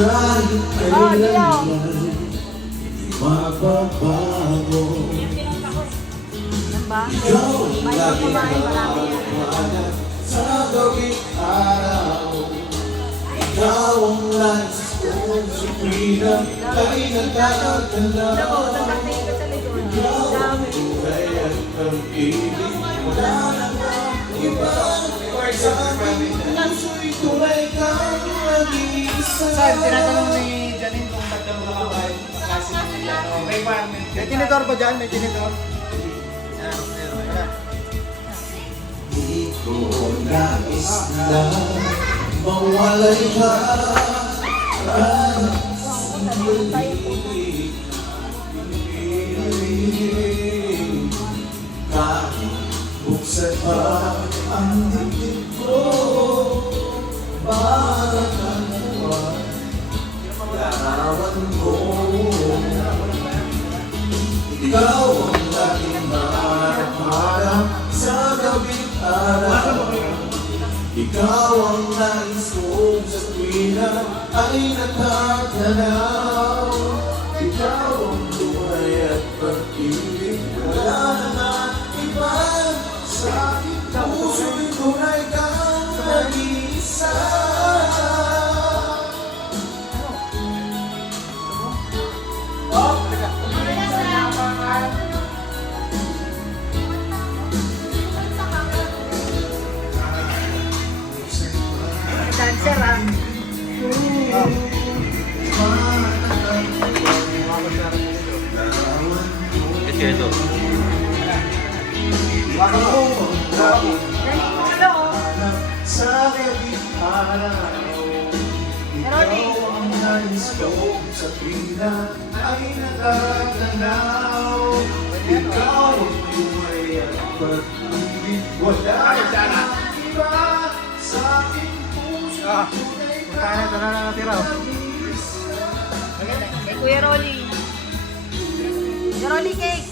Kahit kailan mababago. Ikaw ang laging mapapalad sa gawing araw. Ikaw ang nais kong suprina ay nagtatagalaw. Ikaw ang buhay at pag-ibig. Wala namang iba sa aking puso'y tunay kang mag-iisa. Saan, tinatanong ni Janine kung magkano ka ba kasi requirement. May tinidor ba dyan? May tinidor? Di ko nais na mawalay ka. Kahit buksan pa ang dibdib ko, para kang buwan, larawan ko. Ikaw ang laging maharap sa gabing araw. Ikaw ang nais kong sa tuwina ay natatanaw. Ikaw ang buhay at pag-ibig. Wala na iba sa aking puso'y tunay kang nag-iisa. Dancer ah. Ito. Sa gabing araw, ikaw ang nais kong sa tuwina ay natatanaw. Ikaw ang buhay at pag-ibig. Wala na iba sa aking puso. Kaya ito na natira. Kay Kuya Rolly. Kuya Rolly cake.